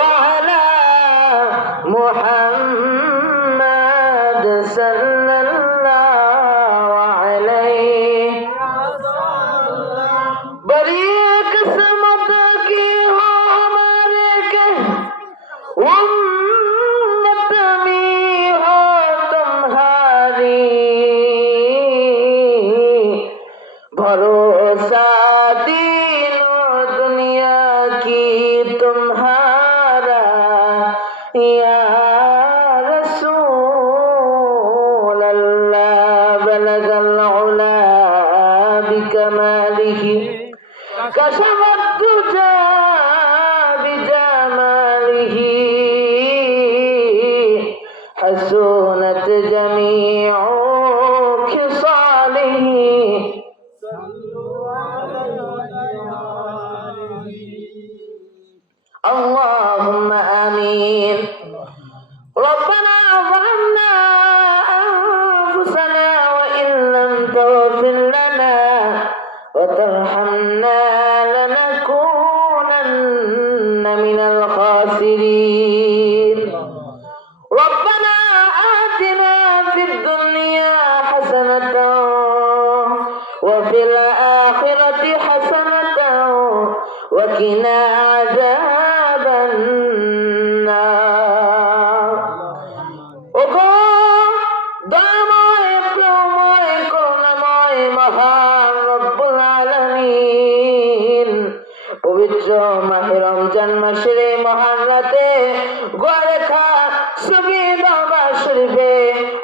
على محمد صلى الله عليه बड़ी किस्मत की हो हमारे के उम्मत में हो तुम्हारी भरोसा तीनों दुनिया की तुम्हारा या रसूल अल्लाह बलगल उला बिकमालिही كشف الدجى بجماله حسنت جميع خصاله اللهم آمين ربنا ظلمنا أنفسنا وإن لم تغفر لنا وترحمنا لنكونن من الخاسرين ربنا آتنا في الدنيا حسنة وفي الآخرة حسنة وقنا عذاب النار দয়াময় প্রেমময় করুণাময় মহান রব্বুল আলামিন পবিত্র মাহে রমজান মাসের এই মহান রাতে গোয়ারেখা সুবি দরবার শরীফে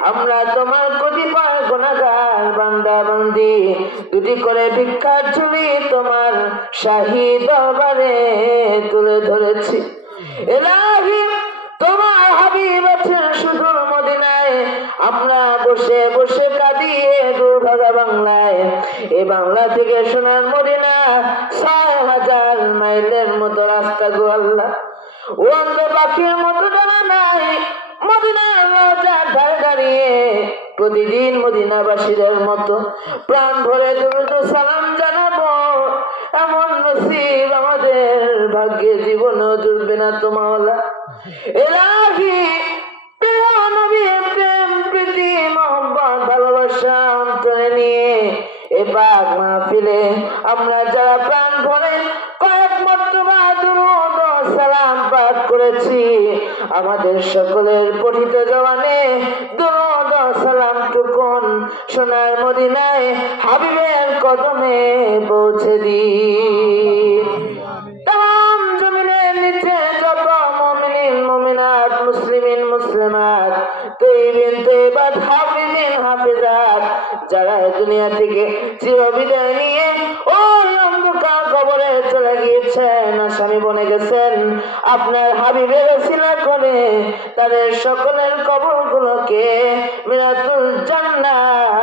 আমরা তোমার কতিপয় গুনাহগার বান্দা বান্দি দুটি করে ভিক্ষার ঝুলি তোমার শাহী দরবারে তুলে ধরেছি। ইলাহি তোমার হাবিব আছেন সুদূর মদিনায়, আমরা বসে বসে কাঁদি দুর্ভাগা বাংলায়। এই বাংলা থেকে সোনার মদিনা ৬,০০০ মাইলের মতো রাস্তা গো আল্লাহ, অন্ধ পাখির মতো জানা নাই মদিনার রোজার ধারে দাঁড়িয়ে প্রতিদিন মদিনাবাসীদের মতো প্রাণ ভরে দরুদ ও সালাম জানাবো, এমন নসিব আমাদের ভাগ্যে জীবনও জুড়বে না তো মাওলা। ইলাহি প্রিয় নবীর প্রেম প্রীতি মহব্বত ভালোবাসা অন্তরে নিয়ে এ পাক মাহফিলে আমরা যারা প্রাণ ভরে কয়েক মর্তবা দুরূদ ও সালাম পাঠ করেছি, আমাদের সকলের পঠিত জবানে দুরূদ ও সালাম টুকুন সোনার মদিনায় হাবিবের কদমে পৌঁছে দিই। তাম জমিনের নিচে যত মুমিনিন মুমিনাত মুসলিমিন মুসলিমাত তৈবিন তৈবাত হাফিজিন হাফিজাত যারা দুনিয়া থেকে চিরবিদায় নিয়ে ওই অন্ধকার কবরে চলে গিয়েছেন, আসামি বনে গেছেন, আপনার হাবিবের ওসিলা করে তাদের সকলের কবরগুলোকে মিরাতুল জান্নাহ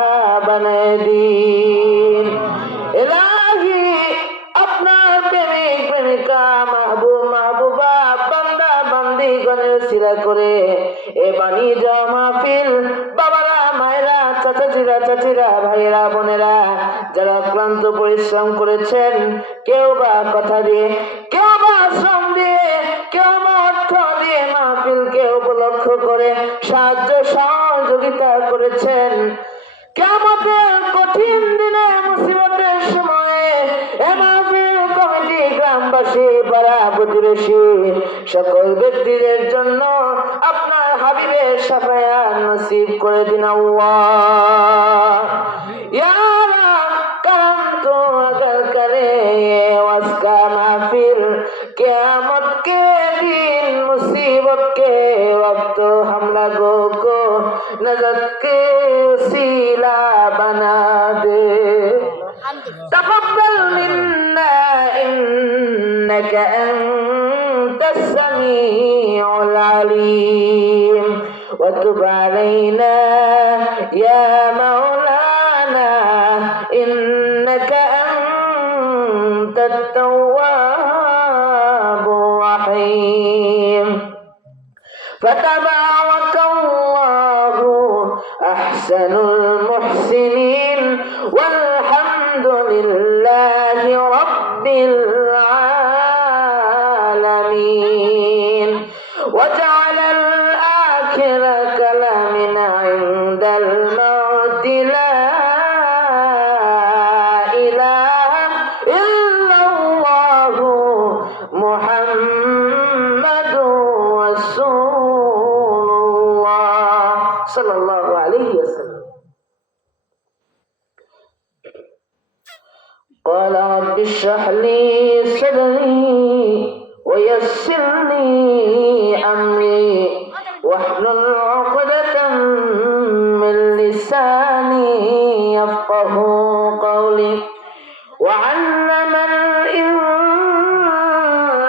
বানায় দিন। ইলাহি আপনার প্রেমিক প্রেমিকা মাহবুব মাহবুবা বান্দা বান্দিগণের ওসিলা করে এ বাণী যাওয়া মাহফিল বাবারা মায়েরা চাচাজিরা চাচিরা ভাইয়েরা বোনেরা যারা ক্লান্ত পরিশ্রম করেছেন, কেউ বা কথা দিয়ে, কেউ বা শ্রম দিয়ে, কেউ বা অর্থ দিয়ে মাহফিলকে উপলক্ষ করে সাহায্য সহযোগিতা করেছেন, কিয়ামতের কঠিন দিনে মুসিবতের সময়ে এ মাহফিল কমিটি গ্রামবাসী পাড়া প্রতিবেশী সকল ব্যক্তিদের জন্য আপনার হাবিবের শাফায়াত নসিব করে দিন আল্লাহ। ইয়া রাব करम तो अगर करे ये वस्का महफिल क़यामत के दिन मुसीबत के वक्त हम लोगों को नजर के वसीला बना दे। तक़ब्बल मिन्ना इन्नका अंतस समीउल अलीम व तुब अलैना या मौलाना इन्नका अंतत तव्वाबुर रहीम। फ़तबारकल्लाहु अहसनुल मुहसिनीन वल्हम्दुलिल्लाहि रब्बिल आलमीन। وجعل الآخر كلامنا عند الموت لا إله إلا الله محمد رسول الله صلى الله عليه وسلم. قال رب اشرح لي صدري ويسر لي أمري واحلل عقدة من لساني يفقه قولي وعلم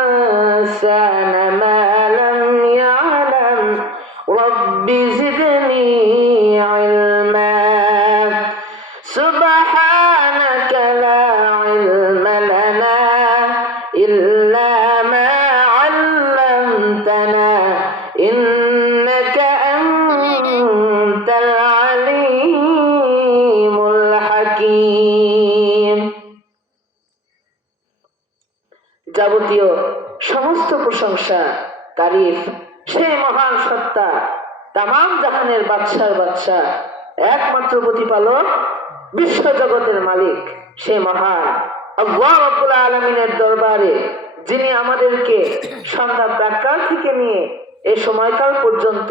الإنسان ما لم يعلم رب زدني علما سبحانك لا علم لنا إلا ما علمتنا إنك أنت العليم الحكيم. যাবতীয় সমস্ত প্রশংসা তারিফ সেই মহান সত্তা তামাম জাহানের বাদশার বাদশা একমাত্র প্রতিপালক বিশ্ব জগতের মালিক সেই মহান আল্লাহ রাব্বুল আলামিনের দরবারে যিনি আমাদেরকে সন্ধ্যা প্রাক্কাল থেকে নিয়ে এই সময়কাল পর্যন্ত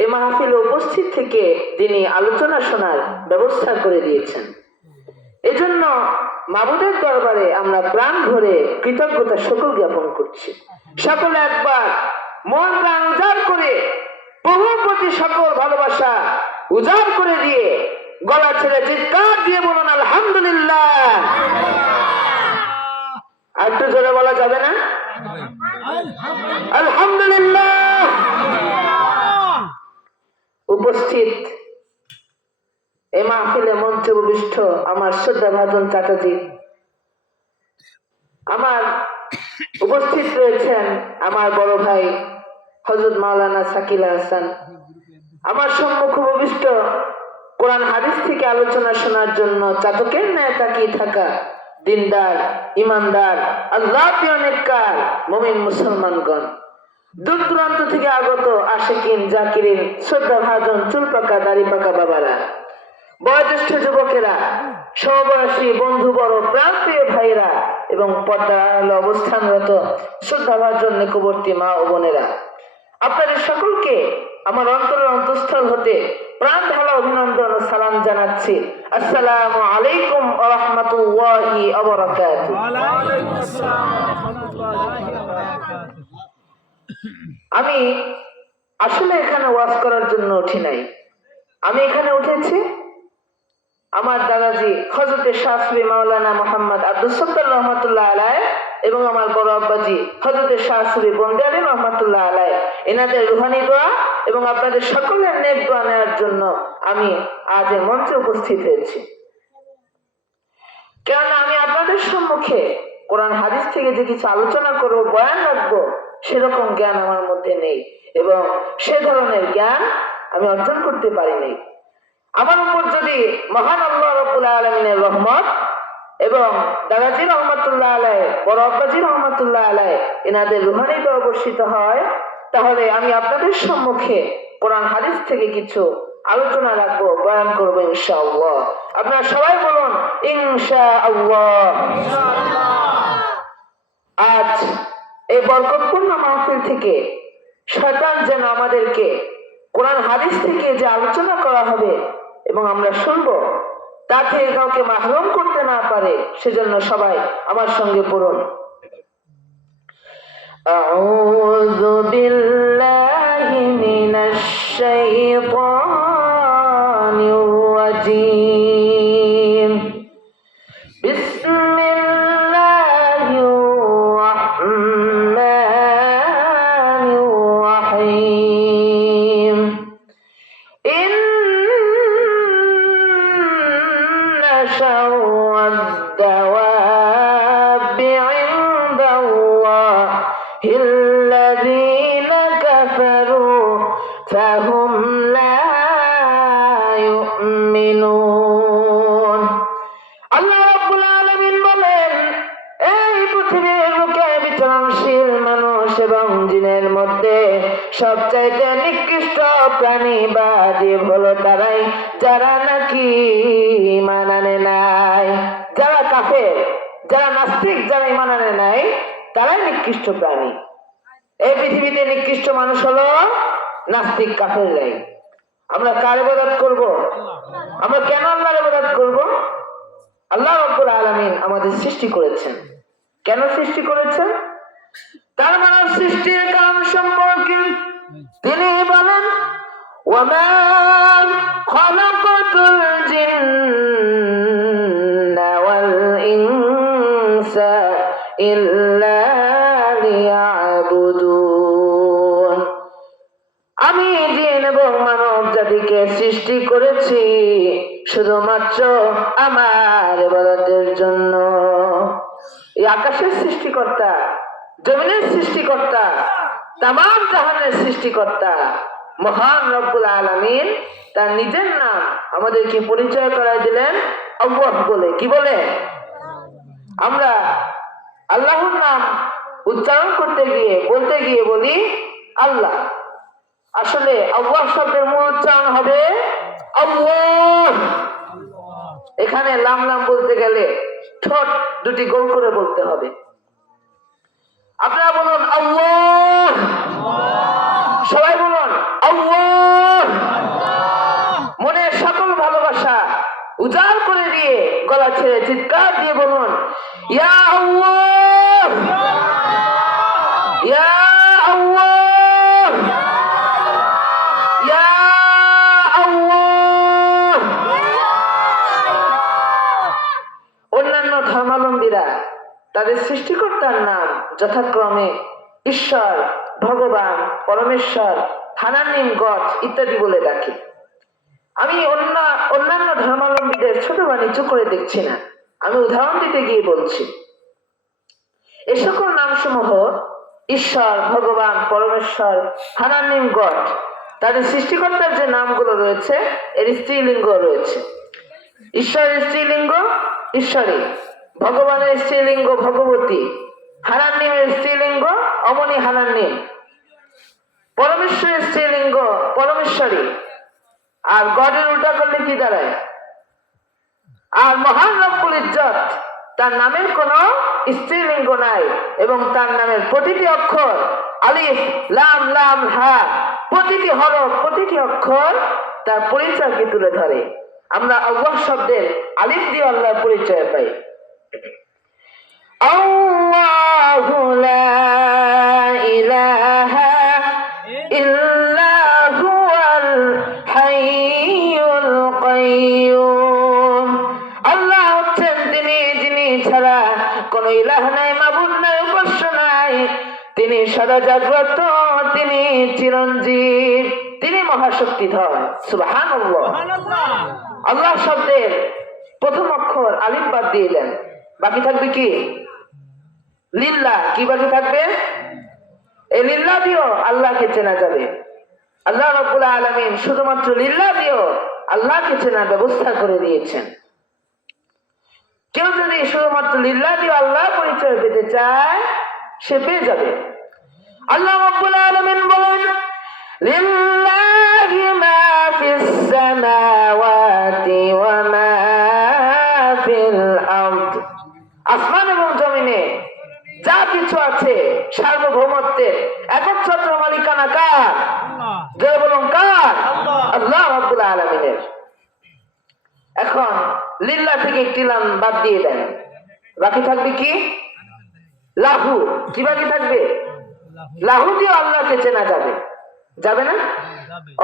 এই মাহফিলে উপস্থিত থেকে তিনি আলোচনা শোনার ব্যবস্থা করে দিয়েছেন। এজন্য মাবুদের দরবারে আমরা প্রাণ ভরে কৃতজ্ঞতা শুকর জ্ঞাপন করছি। সকলে একবার মন প্রাণ উজাড় করে প্রভুর প্রতি সকল ভালোবাসা উজাড় করে দিয়ে গলা ছেড়ে চিৎকার দিয়ে বলুন আলহামদুলিল্লাহ। আর একটু জোরে বলা যাবে না? আলহামদুলিল্লাহ। উপস্থিত এই মাহফিলে মঞ্চে উপবিষ্ট আমার শ্রদ্ধাভাজন চাচাজি, আমার উপস্থিত রয়েছেন আমার বড় ভাই হযরত মাওলানা শাকিল হাসান, আমার সম্মুখ উপবিষ্ট কোরআন হাদিস থেকে আলোচনা শোনার জন্য চাতকের ন্যায় তাকিয়ে থাকা দিনদার ইমানদার আল্লাহ প্রিয় নেককার মুমিন মুসলমানগণ, দূর দূরান্ত থেকে আগত আশিকিন জাকিরিন শ্রদ্ধাভাজন চুল পাকা দাড়ি পাকা বাবারা, বয়োজ্যেষ্ঠ যুবকেরা, সমবয়সী বন্ধু বড় প্রান্তীয় ভাইরা এবং পর্দার অবস্থানরত শ্রদ্ধাভাজন নিকটবর্তী মা ও বোনেরা, আপনাদের সকলকে আমার অন্তরের অন্তঃস্থল হতে প্রাণ ঢালা অভিনন্দন ও সালাম জানাচ্ছি। আসসালামু আলাইকুম ওয়া রাহমাতুল্লাহি ওয়া বারাকাতুহু। আমি আসলে এখানে ওয়াজ করার জন্য উঠি নাই। আমি এখানে উঠেছি আমার দাদাজি হযরত শাহসুফি মাওলানা মুহাম্মদ আব্দুল সত্তার রহমাতুল্লাহ আলাইহি এবং আমার বড় আব্বাজি হযরত শাহসুফি বন্দে আলী রহমাতুল্লাহ আলাইহি এনাদের রুহানি দোয়া এবং আপনাদের সকলের নেক দোয়া নেওয়ার জন্য আমি আজ এই মঞ্চে উপস্থিত হয়েছি। কেননা আমি আপনাদের সম্মুখে কোরআন হাদিস থেকে যে কিছু আলোচনা করব, বয়ান রাখবো, সেরকম জ্ঞান আমার মধ্যে নেই এবং সে ধরনের জ্ঞান আমি অর্জন করতে পারিনি। আমার উপর যদি মহান আল্লাহ রাব্বুল আলামিনের রহমত এবং দাদাজি রহমাতুল্লাহ আলাইহি বড় আব্বাজি রহমাতুল্লাহ আলাইহি এনাদের রুহানি দোয়া বর্ষিত হয়, তাহলে আমি আপনাদের সম্মুখে কোরআন হাদিস থেকে কিছু আলোচনা রাখবো, বয়ান করবো ইনশাআল্লাহ। আপনারা সবাই বলুন ইনশাআল্লাহ। আজ এই বরকতপূর্ণ মাহফিল থেকে শয়তান যেন আমাদেরকে কোরআন হাদিস থেকে যে আলোচনা করা হবে এবং আমরা শুনবো তা থেকে কাউকে মাহরুম করতে না পারে, সেজন্য সবাই আমার সঙ্গে পড়ুন আউযু বিল্লাহি মিনাশ শাইতানির রাজীম বিসমিল্লাহির রাহমানির রাহিম ইন্না শাররাদ দাওয়াবি ইনদাল্লাহিল্লাযীনা কাফারু ফাহুম লা ইউমিনুন। আল্লাহ রাব্বুল আলামিন বলেন, এই পৃথিবীর বুকে বিচরণশীল মানুষ এবং জিনের মধ্যে সবচাইতে নিকৃষ্ট প্রাণী বা জীব হলো তারাই যারা নাকি ঈমান আনে নাই। যারা কাফের, যারা নাস্তিক, যারা ঈমান আনে নাই, তারাই নিকৃষ্ট প্রাণী। এই পৃথিবীতে নিকৃষ্ট মানুষ হলো নাস্তিক, কাফেররাই। আমরা কার ইবাদত করব? আমরা কেন আল্লাহর ইবাদত করব? আল্লাহ রাব্বুল আলামিন আমাদের সৃষ্টি করেছেন। কেন সৃষ্টি করেছেন? তার মানব সৃষ্টির কারণ সম্পর্কে তিনি বলেন, ওয়ামা খালাকাতুল জিন্না ওয়াল ইনসা ইল্লা লিয়াবুদুন। আমি জিন এবং মানব জাতিকে সৃষ্টি করেছি শুধুমাত্র আমার ইবাদতের জন্য। এই আকাশের সৃষ্টিকর্তা, জমিনের সৃষ্টিকর্তা, তামাম জাহানের সৃষ্টিকর্তা মহান রব্বুল আলামিন তার নিজের নাম আমাদেরকে পরিচয় করাই দিলেন আল্লাহ বলে। কি বলে? আমরা আল্লাহর নাম উচ্চারণ করতে গিয়ে, বলতে গিয়ে বলি আল্লাহ। আসলে আল্লাহ শব্দের মূল উচ্চারণ হবে আল্লাহ। এখানে লাম লাম বলতে গেলে ঠোঁট দুটি গোল করে বলতে হবে। আপনারা বলুন আল্লাহ, সবাই বলুন আল্লাহ। মনের সকল ভালোবাসা উজাড় করে দিয়ে গলা ছেড়ে চিৎকার দিয়ে বলুন ইয়া আল্লাহ, ইয়া আল্লাহ, ইয়া আল্লাহ। অন্যান্য ধর্মাবলম্বীরা তাদের সৃষ্টিকর্তার নাম যথাক্রমে ঈশ্বর, ভগবান, পরমেশ্বর, হানানিম, গড ইত্যাদি বলে ডাকে। আমি অন্যান্য ধর্মাবলম্বীদের ছোট বা নিচু করে দেখছি না, আমি উদাহরণ দিতে গিয়ে বলছি। এ সকল নামসমূহ ঈশ্বর, ভগবান, পরমেশ্বর, হানানিম, গড, তাদের সৃষ্টিকর্তার যে নামগুলো রয়েছে এর স্ত্রীলিঙ্গ রয়েছে। ঈশ্বরের স্ত্রীলিঙ্গ ঈশ্বরী, ভগবানের স্ত্রীলিঙ্গ ভগবতী, হানান্নিমের স্ত্রীলিঙ্গ অমনি হানান্নিম, পরমেশ্বরের স্ত্রীলিঙ্গ পরমেশ্বরী। আর গডের উল্টা করলে কি দাঁড়ায়? আর মহান রব্বুল ইজ্জত, তার নামের কোনো স্ত্রীলিঙ্গ নাই এবং তার নামের প্রতিটি অক্ষর আলিফ লাম লাম হা, প্রতিটি হরফ, প্রতিটি অক্ষর তার পরিচয়কে তুলে ধরে। আমরা আল্লাহ শব্দের আলিফ দিয়ে আল্লাহর পরিচয় পাই। আল্লাহু লা ইলাহা ইল্লা হুয়াল হাইয়ুল কাইয়্যুম। আল্লাহ হচ্ছেন তিনি যিনি ছাড়া কোনো ইলাহ নাই, মাবুদ নাই, উপাস্য নাই। তিনি সদা জাগ্রত, তিনি চিরঞ্জীব, তিনি মহাশক্তিধর। সুবহানাল্লাহ। আল্লাহ শব্দের প্রথম অক্ষর আলিফ বাদ দিলেন, বাকি থাকবে কি? লিল্লাহ। কি বাকি থাকবে? এই লিল্লাহ দিয়েও আল্লাহকে চেনা যাবে। আল্লাহ রাব্বুল আলামিন শুধুমাত্র লিল্লাহ দিয়েও আল্লাহকে চেনার ব্যবস্থা করে দিয়েছেন। কেউ যদি শুধুমাত্র লিল্লাহ দিয়ে আল্লাহ পরিচয় পেতে চায় সে পেয়ে যাবে। আল্লাহ রাব্বুল আলামিন বলেন লিল্লাহি মা ফিস সামাওয়াতি ওয়া মা ফিল আরদ। আসমান এবং জমিনে যা কিছু আছে সার্বভৌমত্বের একচ্ছত্র মালিকানা কার? জয় বলুন কার? আল্লাহ রাব্বুল আলামিনের। এখন লিল্লাহ থেকে একটি লাম বাদ দিয়ে দেন, বাকি থাকবে কি? লাহু। কি বাকি থাকবে? লাহু দিয়ে আল্লাহকে চেনা যাবে। যাবে না?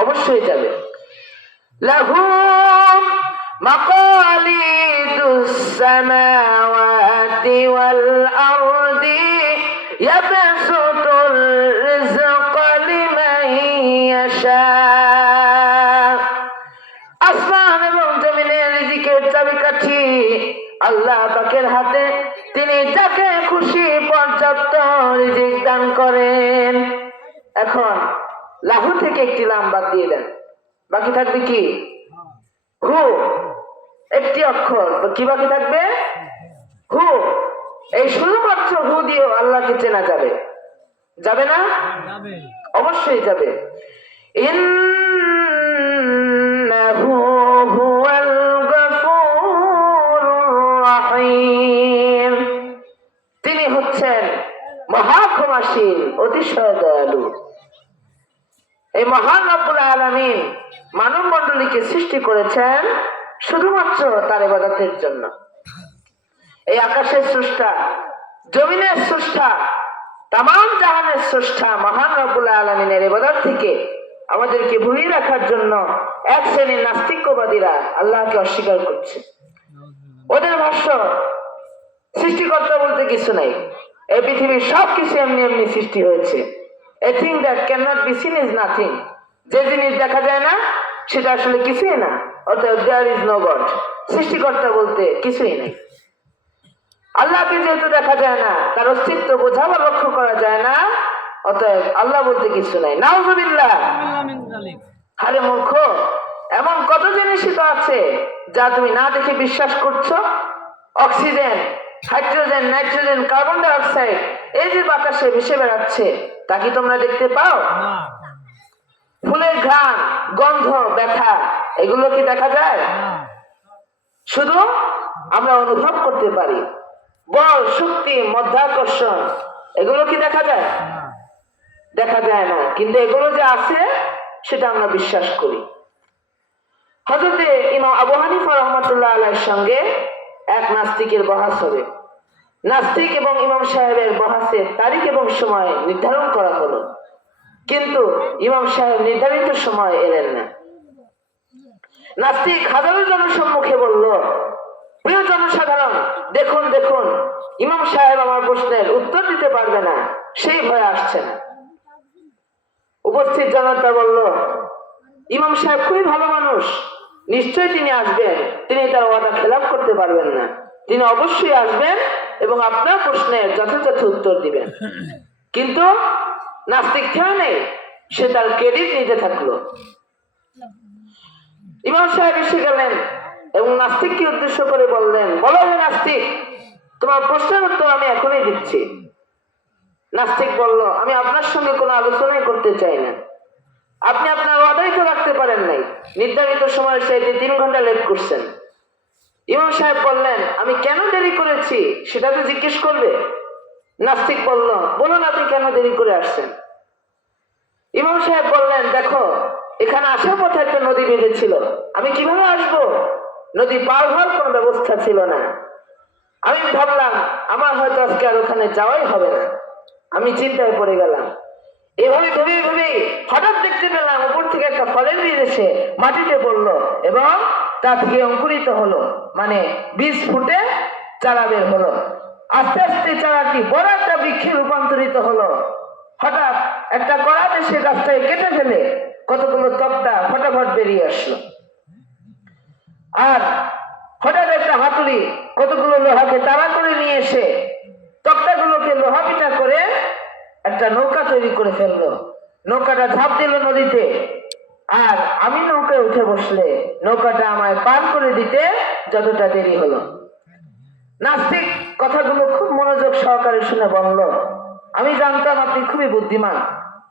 অবশ্যই যাবে। লাহু মাকালিদুস সামাওয়াতি ওয়াল আরদি ইয়াবসুতুর রিজকা লিমান ইয়াশা। আসমান এবং জমিনের রিজিকের চাবিকাঠি আল্লাহ পাকের হাতে, তিনি যাকে খুশি পর্যাপ্ত রিজিক দান করেন। এখন লাহু থেকে একটি লাম বাদ দিয়ে দেন, বাকি থাকবে কি? হু। একটি অক্ষর, কি বাকি থাকবে? হু। এই শুধুমাত্র হু দিয়ে আল্লাহকে চেনা যাবে। যাবে না? অবশ্যই যাবে। ইন্নাহু হুয়াল গফুরুর রাহিম। তিনি হচ্ছেন মহাক্ষমাশীল, অতিশয় দয়ালু। এই মহান রব্বুল আলামিন মানব মণ্ডলীকে সৃষ্টি করেছেন শুধুমাত্র তার ইবাদতের জন্য। এই আকাশের স্রষ্টা, জমিনের স্রষ্টা, তামাম জাহানের স্রষ্টা মহান রব্বুল আলামিনের ইবাদত থেকে আমাদেরকে ভুলিয়ে রাখার জন্য এক শ্রেণীর নাস্তিকবাদীরা আল্লাহকে অস্বীকার করছে। ওদের ভাষ্য, সৃষ্টিকর্তা বলতে কিছু নাই, এই পৃথিবীর সবকিছু এমনি এমনি সৃষ্টি হয়েছে। A thing that cannot be seen is nothing. যে জিনিস দেখা যায় না সেটা আসলে কিছুই না, অতএব there is no God. সৃষ্টিকর্তা বলতে কিছুই নাই। আল্লাহকে যেহেতু দেখা যায় না, তার অস্তিত্ব বোঝা বা লক্ষ্য করা যায় না, অতএব আল্লাহ বলতে কিছু নাই। নাউযুবিল্লাহ। আরে মূর্খ, এমন কত জিনিসই তো আছে যা তুমি না দেখে বিশ্বাস করছো। Oxygen, hydrogen, nitrogen, carbon die oxide, এই যে বাতাসে ভেসে বেড়াচ্ছে, তা কি তোমরা দেখতে পাও? ফুলের ঘ্রাণ, গন্ধ, ব্যথা, এগুলো কি দেখা যায়? শুধু আমরা অনুভব করতে পারি। বল, শক্তি, মধ্যাকর্ষণ, এগুলো কি দেখা যায়? দেখা যায় না, কিন্তু এগুলো যে আছে সেটা আমরা বিশ্বাস করি। হযরতে ইমাম আবু হানিফা রাহমাতুল্লাহ আলাইহির সঙ্গে এক নাস্তিকের বহাস হবে। নাস্তিক এবং ইমাম সাহেবের বহাসের তারিখ এবং সময় নির্ধারণ করা হলো, কিন্তু ইমাম সাহেব নির্ধারিত সময় এলেন না। নাস্তিক হাজারো জনসম্মুখে বলল, প্রিয় জনসাধারণ, দেখুন দেখুন, ইমাম সাহেব আমার প্রশ্নের উত্তর দিতে পারবে না, সেই ভয়ে আসছে না। উপস্থিত জনতা বলল, ইমাম সাহেব খুবই ভালো মানুষ, নিশ্চয়ই তিনি আসবেন, তিনি তার ওয়াদা খেলাপ করতে পারবেন না, তিনি অবশ্যই আসবেন এবং আপনার প্রশ্নের যথাযথ উত্তর দিবেন। কিন্তু নাস্তিক থেমে নেই, সে তার ক্রেডিট নিতে থাকলো। ইমাম সাহেব এসে গেলেন এবং নাস্তিককে উদ্দেশ্য করে বললেন, বলো হে নাস্তিক, তোমার প্রশ্নের উত্তর আমি এখনই দিচ্ছি। নাস্তিক বলল, আমি আপনার সঙ্গে কোনো আলোচনাই করতে চাই না, আপনি আপনার ওয়াদাই তো রাখতে পারেন নাই, নির্ধারিত সময়ের চাইতে 3 ঘন্টা লেট করছেন। ইমাম সাহেব বললেন, আমি কেন দেরি করেছি সেটা তো জিজ্ঞেস করবে। নাস্তিক বলল, বলুন আপনি কেন দেরি করে আসছেন। ইমাম সাহেব বললেন, দেখো, এখানে আসার পথে একটা নদী বেঁধেছিল, আমি কিভাবে আসবো? নদী পার হওয়ার কোনো ব্যবস্থা ছিল না। আমি ভাবলাম আমার হয়তো আজকে আর ওখানে যাওয়াই হবে না। আমি চিন্তায় পড়ে গেলাম। এভাবে ভেবে ভেবে হঠাৎ দেখতে পেলাম উপর থেকে একটা ফলের বীজ এসে মাটিতে পড়লো এবং তা থেকে অঙ্কুরিত হলো, মানে বীজ ফুটে চারা বের হলো। আস্তে আস্তে চারাটি বড় একটা বৃক্ষে রূপান্তরিত হলো। হঠাৎ একটা করাত এসে গাছটাকে কেটে ফেলে কতগুলো তক্তা ফটাফট বেরিয়ে আসলো। আর হঠাৎ একটা হাতুড়ি কতগুলো লোহাকে তাড়া করে নিয়ে এসে তক্তাগুলোকে লোহা পিটা করে একটা নৌকা তৈরি করে ফেললো। নৌকাটা ঝাঁপ দিল নদীতে, আর আমি নৌকায় উঠে বসলে নৌকাটা আমায় পার করে দিতে যতটা দেরি হলো। নাস্তিক কথাগুলো খুব মনোযোগ সহকারে শুনে বলল, আমি জানতাম আপনি খুবই বুদ্ধিমান,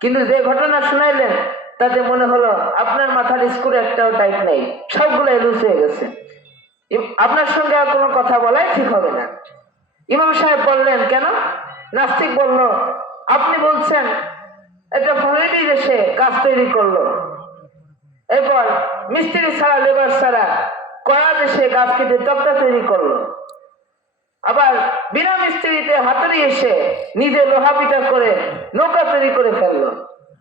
কিন্তু যে ঘটনা শুনাইলেন তাতে মনে হলো আপনার মাথার স্ক্রু একটাও টাইট নেই, সবগুলো লুজ হয়ে গেছে। আপনার সঙ্গে আর কোনো কথা বলাই ঠিক হবে না। ইমাম সাহেব বললেন, কেন? নাস্তিক বলল, আপনি বলছেন একটা ফলের বীজ এসে গাছ তৈরি করলো, এরপর মিস্ত্রি ছাড়া, লেবার ছাড়া কড়া এসে গাছ কেটে তক্তা তৈরি করলো, আবার বিনা মিস্ত্রিতে হাতুড়ি এসে নিজে লোহা পিটা করে নৌকা তৈরি করে ফেললো,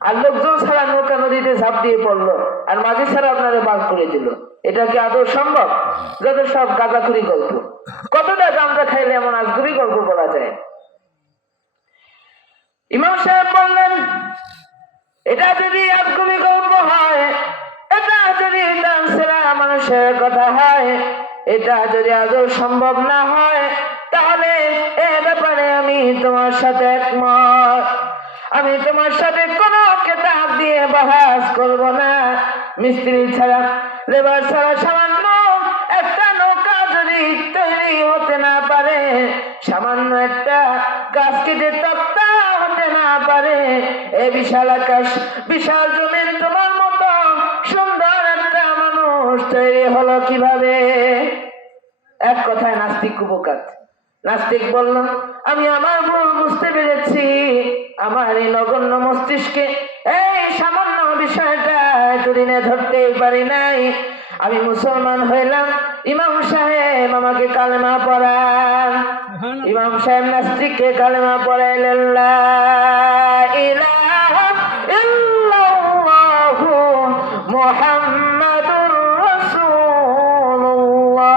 আর লোকজন ছাড়া নৌকা নদীতে ঝাঁপ দিয়ে পড়লো, আর মাঝি ছাড়া আপনারা বার করে দিল। এটা কি আদৌ সম্ভব? যত সব গাঁজাখুরি গল্প। কতটা গাঁজা খাইলে এমন আজগুবি গল্প বলা যায়? ইমাম সাহেব বললেন, এটা যদি আজগুবি গল্প হয়, এটা যদি সেরা মানুষের কথা হয়, এটা যদি আদৌ সম্ভব না হয়, তাহলে এ ব্যাপারে আমি তোমার সাথে একমত। আমি তোমার সাথে কোনো কেতাব দিয়ে বহাস করব না। মিস্ত্রি ছাড়া, লেবার ছাড়া সামান্য একটা নৌকা যদি তৈরি হতে না পারে, সামান্য একটা গাছ কেটে তক্তা হতে না পারে। এ বিশাল আকাশ বিশাল জমিন তোমার মতো সুন্দর একটা মানুষ তৈরি হলো কিভাবে? এক কথায় নাস্তিক কুপকাত। নাস্তিক বলল, আমি আমার ভুল বুঝতে পেরেছি, আমার এই নগণ্য মস্তিষ্কে এই সামান্য বিষয়টা এতদিনে ধরতেই পারি নাই। আমি মুসলমান হইলাম, ইমাম সাহেব আমাকে কালেমা পড়ান। ইমাম সাহেব নাস্তিককে কালেমা পড়াইলেন, লা ইলাহা ইল্লাল্লাহু মুহাম্মাদুর রাসূলুল্লাহ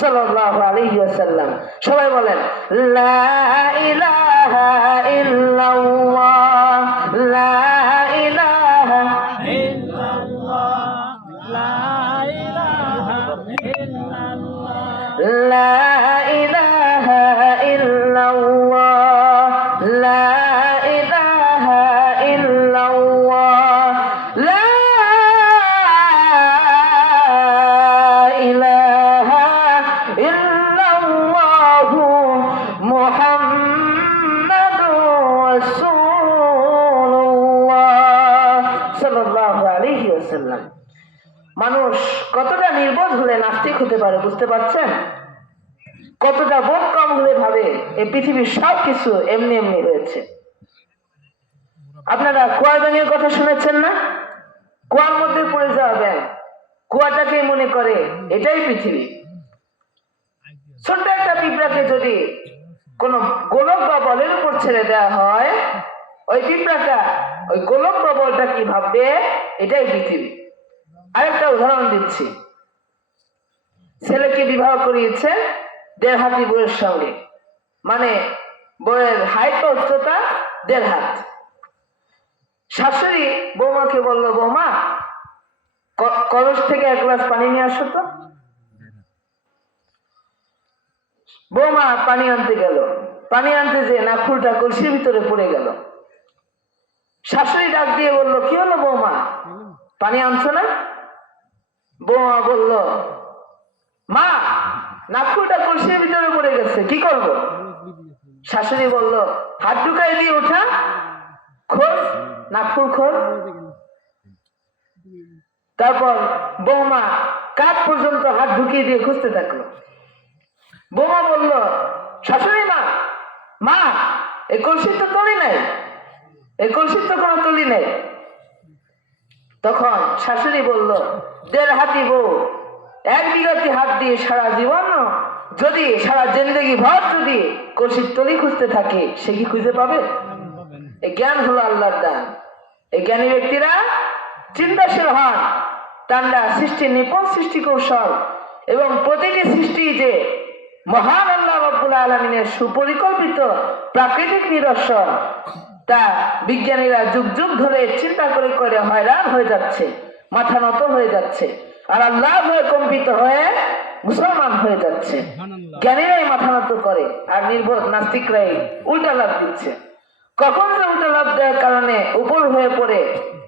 সাল্লাল্লাহু আলাইহি ওয়াসাল্লাম। সবাই বলেন, লা ইলাহা ইল্লাল্লাহ, লা ইলাহা ইল্লাল্লাহ, লা ইলাহা ইল্লাল্লাহ, লা ইলাহা ইল্লাল্লাহ, লা ইলাহা ইল্লাল্লাহ, লা ইলাহা ইল্লাল্লাহু মুহাম্মাদুর রাসূলুল্লাহ সাল্লাল্লাহু আলাইহি ওয়াসাল্লাম। মানুষ কতটা নির্বোধ হলে নাস্তিক হতে পারে বুঝতে পারছেন? কতটা বোধ কম হলে ভাবে এই পৃথিবীর সব কিছু এমনি এমনি রয়েছে। আপনারা কুয়া ব্যাঙের কথা শুনেছেন না? কুয়ার মধ্যে পড়ে যাওয়া ব্যাঙ কুয়াটাকে মনে করে এটাই পৃথিবী। ছোট্ট একটা পিঁপড়াকে যদি কোনো গোলক বা বলের উপর ছেড়ে দেওয়া হয়, ওই পিঁপড়াটা ওই গোলক বা বলটা কি ভাববে? এটাই পৃথিবী। আরেকটা উদাহরণ দিচ্ছি। ছেলেকে বিবাহ করিয়েছে 1.5 হাত বইয়ের সঙ্গে, মানে বইয়ের হাইট উচ্চতা 1.5 হাত। শাশুড়ি বৌমাকে বলল, বৌমা কলস থেকে 1 গ্লাস পানি নিয়ে আসো তো। বৌমা পানি আনতে গেল, পানি আনতে যে নাকুলটা কলসির ভিতরে পড়ে গেল। শাশুড়ি ডাক দিয়ে বলল, কি হলো বৌমা, পানি আনছো না? বৌমা বলল, মা নাকুলটা কলসির ভিতরে পড়ে গেছে, কি করব? শাশুড়ি বলল, হাত ঢুকাই দিয়ে ওঠা, খোঁজ নাকুল খোঁজ। তারপর বৌমা কাঠ পর্যন্ত হাত ঢুকিয়ে দিয়ে খুঁজতে থাকলো। বৌমা বলল, শাশুড়ি মা, মা এই কলসির তো তলি নাই, এই কলসির তো কোনো তলি নেই। তখন শাশুড়ি বলল, 1.5 হাতি বউ 1 বিঘাতি হাত দিয়ে সারা জীবন যদি সারা জিন্দেগি ভর যদি কলসির তলি খুঁজতে থাকে, সে কি খুঁজে পাবে? এই জ্ঞান হলো আল্লাহর দান। এই জ্ঞানী ব্যক্তিরা চিন্তাশীল হন, তান্ডা সৃষ্টির নিপুণ সৃষ্টি কৌশল এবং প্রতিটি সৃষ্টি যে মহান আল্লাহ রাব্বুল আলামিনের সুপরিকল্পিত প্রাকৃতিক নিদর্শন, তা বিজ্ঞানীরা যুগ যুগ ধরে চিন্তা করে করে হয়রান হয়ে যাচ্ছে, মাথা নত হয়ে যাচ্ছে, আর আল্লাহ হয়ে কম্পিত হয়ে মুসলমান হয়ে যাচ্ছে। জ্ঞানীরাই মাথা নত করে আর নির্বোধ নাস্তিকরাই উল্টা লাভ দিচ্ছে। কখন যে উল্টা লাভ দেওয়ার কারণে উপর হয়ে পড়ে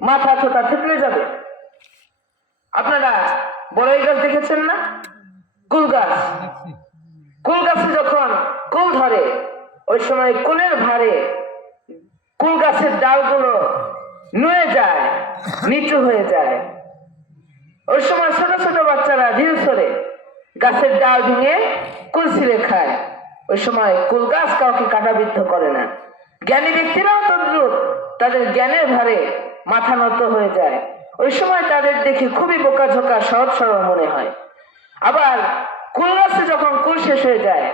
মাথা ছোটা থেতলে যাবে। আপনারা বড়ই গাছ দেখেছেন না? কুল গাছ। কুল গাছে যখন কুল ধরে, ওই সময় কুলের ভারে কুল গাছের ডালগুলো নুয়ে যায়, নিচু হয়ে যায়। ওই সময় ছোট ছোট বাচ্চারা ঢিল ছড়ে গাছের ডাল ভেঙে কুল ছিঁড়ে খায়। ওই সময় কুল গাছ কাউকে কাটাবিদ্ধ করে না। জ্ঞানী ব্যক্তিরাও তদ্রূপ, তাদের জ্ঞানের ভারে মাথা নত হয়ে যায়। ওই সময় তাদের দেখে খুবই বোকাঝোকা সহজ সরল মনে হয়। আবার কুল গাছে যখন কুল শেষ হয়ে যায়,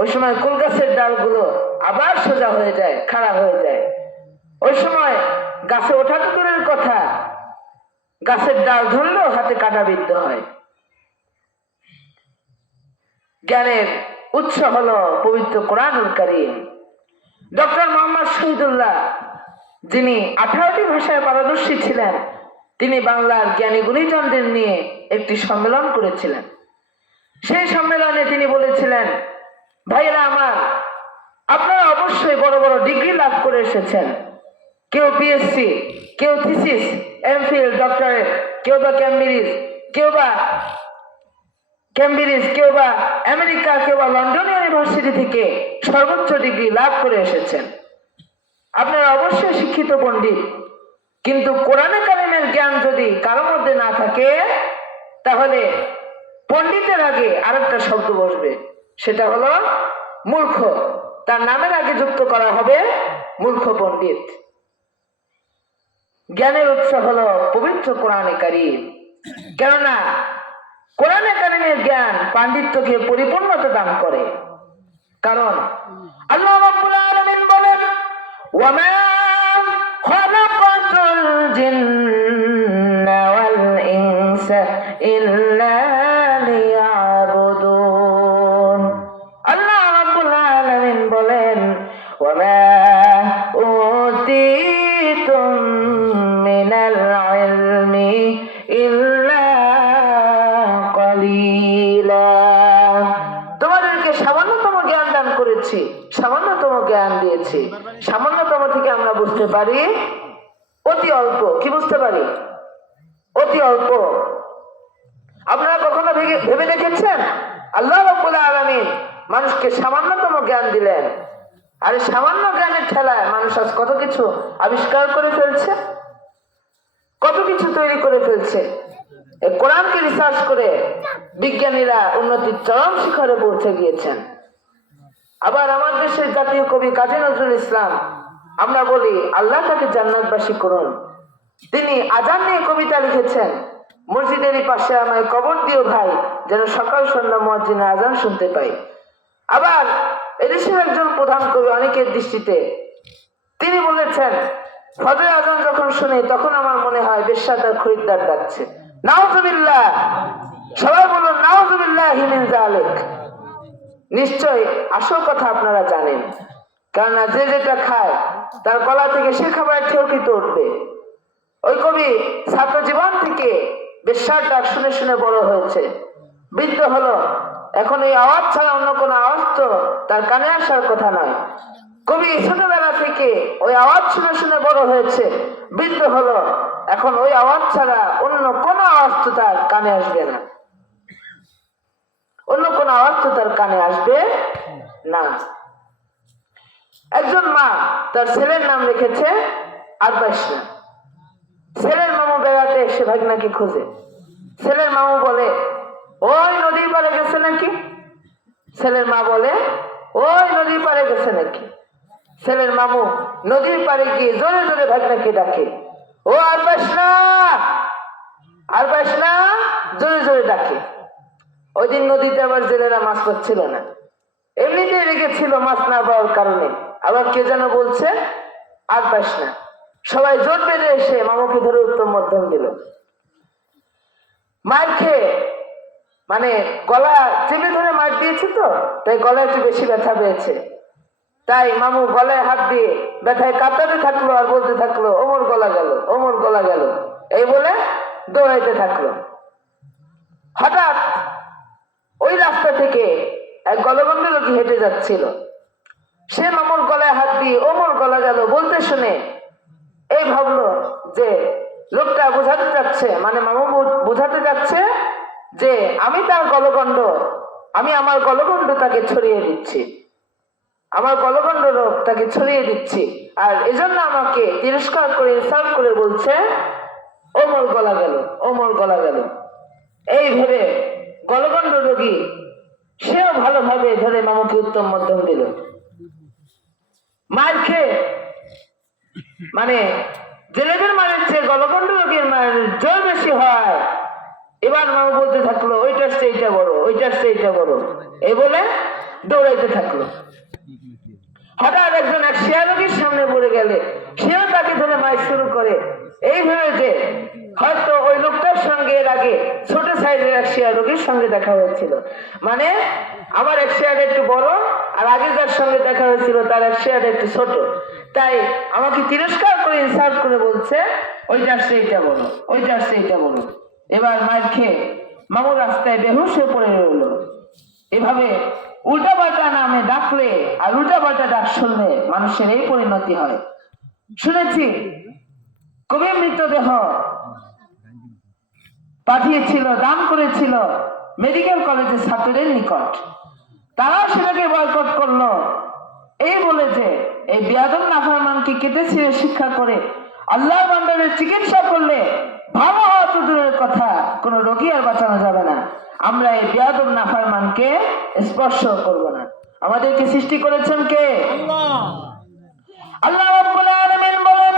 ওই সময় কুল গাছের ডালগুলো আবার সোজা হয়ে যায়, খাড়া হয়ে যায়। ওই সময় গাছে ওঠা তো দূরের কথা, গাছের ডাল ধরলেও হাতে কাঁটাবিদ্ধ হয়। জ্ঞানের উৎস হলো পবিত্র কোরআনুল কারীম। ডক্টর মোহাম্মদ শহীদুল্লাহ, যিনি 18টি ভাষায় পারদর্শী ছিলেন, তিনি বাংলার জ্ঞানী গুণীজনদের নিয়ে একটি সম্মেলন করেছিলেন। সেই সম্মেলনে তিনি বলেছিলেন, ভাইয়েরা আমার, আপনারা অবশ্যই বড় বড় ডিগ্রি লাভ করে এসেছেন, কেউ পিএসসি, কেউ থিসিস, এমফিল, ডক্টরেট, কেউ বা ক্যামব্রিজ, কেউ বা আমেরিকা, কেউ বা লন্ডন ইউনিভার্সিটি থেকে সর্বোচ্চ ডিগ্রি লাভ করে এসেছেন। আপনারা অবশ্যই শিক্ষিত পণ্ডিত, কিন্তু কোরআনে কারিমের জ্ঞান যদি কারোর মধ্যে না থাকে তাহলে পণ্ডিতের আগে আরেকটা শব্দ বসবে, সেটা হলো মূর্খ। তার নামের আগে যুক্ত করা হবে মূর্খ পণ্ডিত। জ্ঞানের উৎস হলো পবিত্র কোরআনে কারিম। কেননা কোরআনে কারিমের জ্ঞান পাণ্ডিত্যকে পরিপূর্ণতা দান করে। কারণ আল্লাহ রাব্বুল আলামিন বলেন, ওয়ামা খালাকাতুল জিন্না ওয়াল ইনসা ইল্লা লিয়াবুদুন। আল্লাহ রাব্বুল আলামিন বলেন, ওয়ামা উতিতুম মিনাল ইলমি ইল্লা কালিলা। তোমাদেরকে সামান্যতম জ্ঞান দান করেছি, সামান্যতম জ্ঞান দিয়েছি। সামান্যতম থেকে আমরা বুঝতে পারি অতি অল্প। কি বুঝতে পারি? অতি অল্প। আপনারা কখনো ভেবে দেখেছেন আল্লাহ রাব্বুল আলামিন মানুষকে সামান্যতম জ্ঞান দিলেন, আর এই সামান্য জ্ঞানের ঠেলায় মানুষ আজ কত কিছু আবিষ্কার করে ফেলছে, কত কিছু তৈরি করে ফেলছে। এই কোরআনকে রিসার্চ করে বিজ্ঞানীরা উন্নতির চরম শিখরে পৌঁছে গিয়েছেন। আবার আমার দেশের জাতীয় কবি কাজী নজরুল ইসলাম, আমরা বলি আল্লাহ তাকে জান্নাতবাসী করুন, তিনি আজান নিয়ে কবিতা লিখেছেন, মসজিদেরই পাশে আমায় কবর দিও ভাই, যেন সকাল সন্ধ্যা মুয়াজ্জিনের আজান শুনতে পাই। আবার এদেশের একজন প্রধান কবি অনেকের দৃষ্টিতে তিনি বলেছেন, ফজরের আজান যখন শুনি তখন আমার মনে হয় বেশ্যা তার খরিদ্দার ডাকছে। নাউজুবিল্লাহ, সবাই বলুন নাউজুবিল্লাহি মিন যালিক। নিশ্চয় আসল কথা আপনারা জানেন, কেননা যে যেটা খায় তার গলা থেকে সে খাবার ঠেউকিত উঠবে। ওই কবি ছাত্র জীবন থেকে বেশ্যার ডাক শুনে শুনে বড় হয়েছে, বৃদ্ধ হলো, এখন এই আওয়াজ ছাড়া অন্য কোনো আওয়াজ তো তার কানে আসার কথা নয়। কবি ছোটবেলা থেকে ওই আওয়াজ শুনে শুনে বড় হয়েছে, বৃদ্ধ হলো, এখন ওই আওয়াজ ছাড়া অন্য কোনো আওয়াজ তো তার কানে আসবে না, অন্য কোনো আওয়াজ তো তার কানে আসবে না। একজন মা তার ছেলের নাম রেখেছে আরবাসনা। ছেলের মামু বেড়াতে এসে ভাগনাকে খোঁজে। ছেলের মামু বলে, ওই নদীর পাড়ে গেছে নাকি? ছেলের মা বলে, ওই নদীর পাড়ে গেছে নাকি? ছেলের মামু নদীর পাড়ে গিয়ে জোরে জোরে ভাগনাকে ডাকে, ও আরবাসনা, আরবাসনা, জোরে জোরে ডাকে। ওই দিন নদীতে আবার জেলেরা মাছ পাচ্ছিল না, এমনিতেই রেখেছিল মাছ না পাওয়ার কারণে। আবার কে যেন বলছে আরবাসনা। সবাই জোট বেঁধে এসে মামুকে ধরে উত্তম মধ্যম দিল। মার খেয়ে মানে গলা চেপে ধরে মার দিয়েছে, তো তাই গলায় একটু বেশি ব্যথা পেয়েছে। তাই মামু গলায় হাত দিয়ে ব্যথায় কাঁপাতে থাকলো আর বলতে থাকলো, ওমর গলা গেল, ওমর গলা গেল, এই বলে দৌড়াইতে থাকলো। হঠাৎ ওই রাস্তা থেকে এক গলগণ্ড লোকই হেঁটে যাচ্ছিল। সে মামুর গলায় হাত দিয়ে ওমর গলা গেল বলতে শুনে এই ভাবলো যে লোকটা বোঝাতে যাচ্ছে, মানে মামু বোঝাতে যাচ্ছে যে আমি তার গলগণ্ড, আমি আমার গলগণ্ড তাকে ছড়িয়ে দিচ্ছি, আমার গলগণ্ড রোগ তাকে ছড়িয়ে দিচ্ছি, আর এজন্য আমাকে তিরস্কার করে ইনসাল্ট করে বলছে ওমর গলা গেল, ওমর গলা গেল। এই ভেবে গলগণ্ড রোগী সেও ভালোভাবে ধরে মামুকে উত্তম মধ্যম দিল। মার খেয়ে মানে জেলেদের মারের চেয়ে গলগণ্ড রোগীর মায়ের জোর বেশি হয়। এবার মামু বলতে থাকলো, ওইটার চেয়ে এইটা বড়, ওইটার চেয়ে এইটা বড়, এই বলে দৌড়াইতে থাকলো। হঠাৎ একজন এক শিয়া রোগীর সামনে পড়ে গেলে সেও তাকে ধরে মার শুরু করে। এই ভেবে হয়তো ওই লোকটার সঙ্গে এর আগে ছোট সাইজের এক শিয়া রোগীর সঙ্গে দেখা হয়েছিল, মানে আমার এক শিয়াটা একটু বড় আর আগের যার সঙ্গে দেখা হয়েছিল তার এক শিয়াটা একটু ছোট, তাই আমাকে তিরস্কার করে ইনসাল্ট করে বলছে ওইটার চেয়ে এইটা বড়, ওইটার চেয়ে এইটা বড়। এবার মার খেয়ে মামু রাস্তায় বেহুশ হয়ে পড়ে রইল। এভাবে উল্টা পাল্টা নামে ডাকলে আর উল্টা পাল্টা ডাক শুনলে মানুষের এই পরিণতি হয়। শুনেছি কবির মৃতদেহ পাঠিয়েছিল, দান করেছিল মেডিকেল কলেজের ছাত্রদের নিকট। তারাও সেটাকে বয়কট করলো, এই বলে যে এই বিয়াদব নাফরমানকে কেটে ছিঁড়ে শিক্ষা করে আল্লাহ ভান্ডারের চিকিৎসা করলে ভালো হওয়া তো দূরের কথা, কোনো রোগী আর বাঁচানো যাবে না। আমরা এই বিয়াদব নাফরমানকে স্পর্শ করব না। আমাদেরকে সৃষ্টি করেছেন কে? আল্লাহ। আল্লাহ রাব্বুল আলামিন বলেন,